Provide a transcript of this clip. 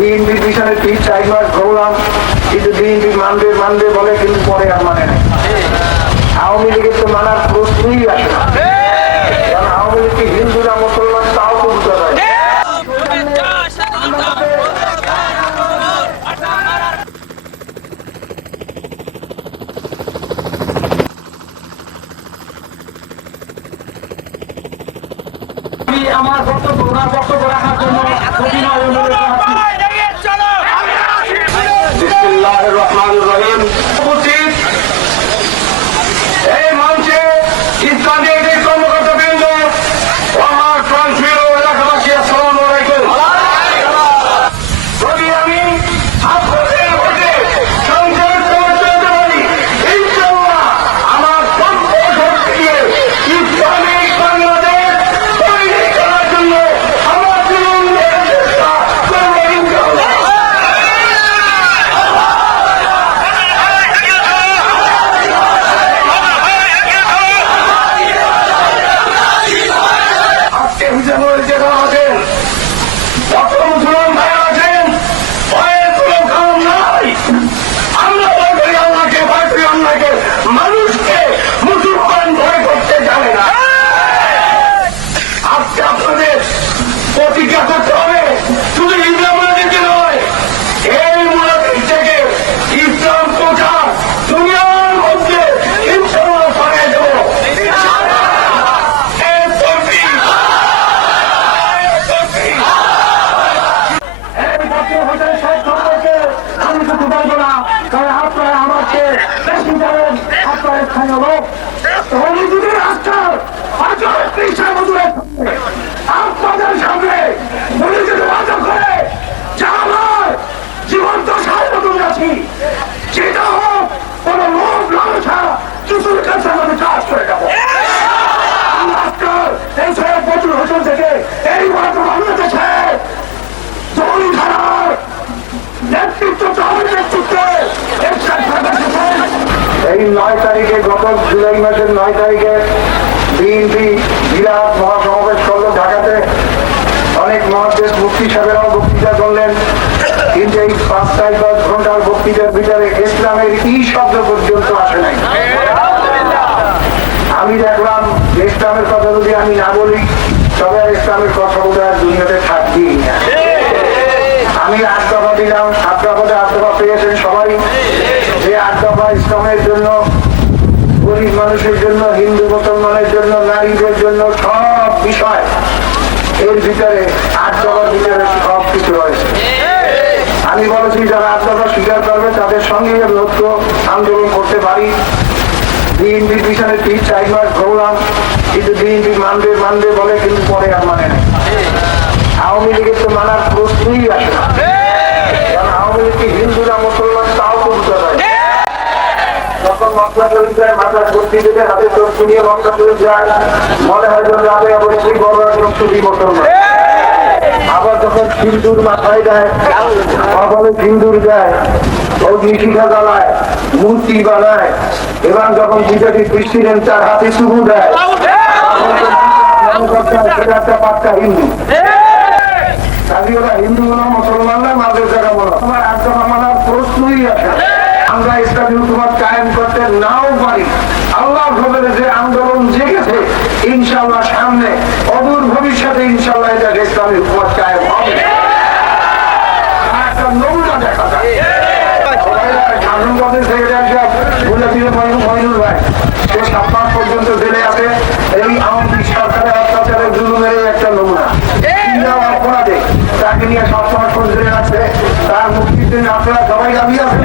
BNP পিছনে 3-4 মাস ঘুরলাম, কিন্তু বিএনপি মানবে বলে, কিন্তু পরে আর মানে নাই। আওয়ামী লীগের তো মানার প্রশ্নই আসে না, কারণ আওয়ামী লীগকে হিন্দুরা মুসলমান তাও তো বুঝতে পারে। আমার বক্তব্য রাখার জন্য বিসমিল্লাহির রহমানির রহিম। এই মঞ্চে ইসলামী কর্মকর্তাবৃন্দ, আমার প্রাণপ্রিয় এলাকাবাসী, আসসালামু আলাইকুম। যদি আমি আপনাদের ভোটে সংসদ করতে পারি, ইনশাআল্লাহ আমার সম্পদ ভোট দিয়ে ইসলামিক বাংলাদেশ তৈরি করার জন্য আমার জীবন দেওয়ার চেষ্টা করব ইনশাআল্লাহ। আজকে হিসাব যেটা আছেন, যত মুসলমান ভাই আছেন, ভয়ের কোনো কারণ নাই। আমরা ভয় করি আল্লাহকে, ভয় করি আল্লাহকে। মানুষকে মুসলমান ভয় করতে জানে না। আজকে আপনাদের প্রতিজ্ঞা করতে হবে, শুধু ইসলাম মুনাফিককে নয়, এই মুনাফিক থেকে ইসলাম প্রচার দুনিয়ার মধ্যে ইনশাআল্লাহ ছড়িয়ে দেব। আমি শুধু বলবো না, কারণ আপনারা আমাকে বেশি জানেন, আপনারা স্থানীয় লোক। হুজুরের আজকাল আপনাদের সামনে যদি বাধা করে যা নয়, জীবন্ত স্বাধীনতা আছি, যেটা হোক কোন লোক লালসা কিছুর কাছে আমাদের কাজ করে যাবো। আজকাল এই সব বছর হোসেন থেকে এই মাত্র বাংলাদেশে দুই ধারার এই 9 তারিখে, গত জুলাই মাসের 9 তারিখে বিএনপি বিরাট মহাসমাবেশ করলো ঢাকাতে। অনেক মহাদেশ মুফতি সাহেবেরাও বক্তৃতা করলেন, কিন্তু এই 5-10 ঘন্টার বক্তৃতার ভিতরে ইসলামের কি শব্দ পর্যন্ত আসে নাই। আমি দেখলাম ইসলামের কথা যদি আমি না বলি, তবে আর ইসলামের কথা বোধ আর দুনিয়াতে থাকবেই না। আমি 8 দফা দিলাম, 7 দফাতে 8 দফা পেয়েছেন সবাই। যে 8 দফা ইসলামের জন্য, গরিব মানুষের জন্য, হিন্দু মুসলমানের জন্য, নারীদের জন্য, সব বিষয় এর ভিতরে 8 দফার ভিতরে সব কিছু রয়েছে। আমি বলেছি যারা 8 দফা স্বীকার করবে তাদের সঙ্গে ঐক্য আন্দোলন করতে পারি। বিএনপি পিছনে 3-4 মাস ঘুরলাম, কিন্তু বিএনপি মানবে বলে, কিন্তু পরে আর মানে নাই। আওয়ামী লীগের তো মানার প্রশ্নই আসে না, কারণ আওয়ামী লীগকে হিন্দুরা মুসলমান তাও তো বুঝতে পারে। যখন মক্কা শরীফ যায়, মাথা ভর্তি দেবে, হাতে চোখ নিয়ে মক্কা শরীফ যায়, মনে হয় যে যাবে অবশ্যই বড় একজন সুদী মুসলমান। আবার যখন সিন্দুর মাথায় দেয়, সকলে সিন্দুর দেয়, অগ্নিশিখা জ্বালায়, মূর্তি বানায়, এবং যখন বিজেপি প্রেসিডেন্ট তার হাতে চুমু দেয়, সেটা একটা পাক্কা হিন্দু। ওরা হিন্দু বলো, মুসলমান না, মাঝের জায়গা বলো, তোমার 8 দফা মানার প্রশ্নই আসে। আমরা ইসলামী হুকুমত কায়েম করতে নাও পারি, আল্লাহর ফজলে যে আন্দোলন জেগেছে, ইনশাআল্লাহ সামনে অদূর ভবিষ্যতে ইনশাআল্লাহ এটা ইসলামী হুকুমত কায়েম হবে। একটা নমুনা দেখা যায়, শাসনপদের সেক্রেটারি বলে দিল মইনুল ভাই, সে 7 মাস পর্যন্ত জেলে আছে। এই আওয়ামী সরকারের অত্যাচারের জুলুমের একটা নমুনা। অপরাধে তাকে নিয়ে 7 মাস জেলে আছে, তার মুক্তির জন্য আপনারা সবাই দাবি আছেন।